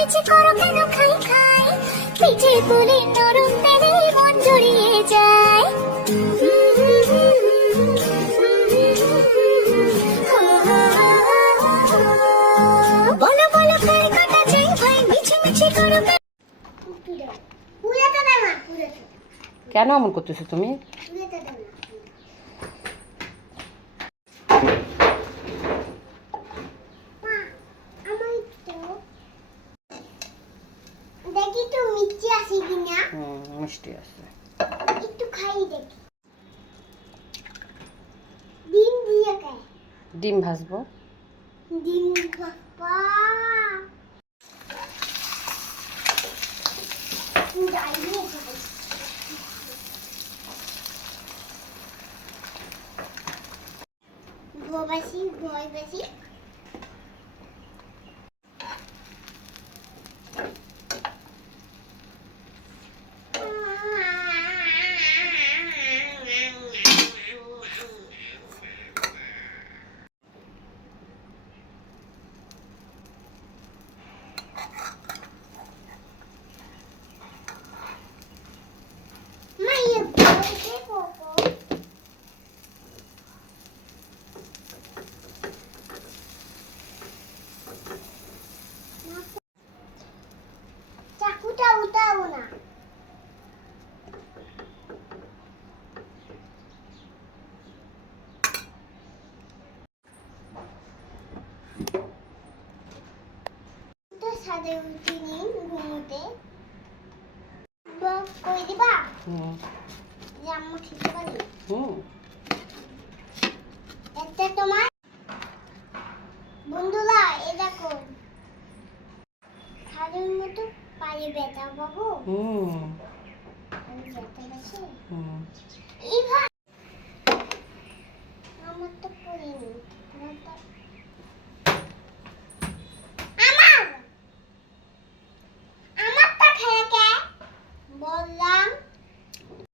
মিছিমিছি করো কেন খাই খাই, পিঠে পুলি নরম তেলে মন জড়িয়ে যায়। বলো বলো কার কাটা চাই ভাই, মিছিমিছি করো পুরাটা দাও না, পুরাটা কেন এমন করতেছো তুমি? পুরাটা দাও না। মা, আমার তো দেখি তো মিষ্টি আছে কিনা, মিষ্টি আছে। একটু খাই দেখি। ডিম দিয়ে খাই। ডিম ভাজবো। ডিম বাবা যাইয়ে খাই। ভয় বেশি চাকুটা উঠাও না। তো সাদে উঠিনি ঘুমোতে কই দিবা যে আম্মু খেতে পারি। একটা তোমার বন্ধুরা এ দেখো খালের মতো পায়ে ব্যথা পাবো। আমি ব্যথা পাচ্ছি। এই ভাই আমার তো পড়িনি।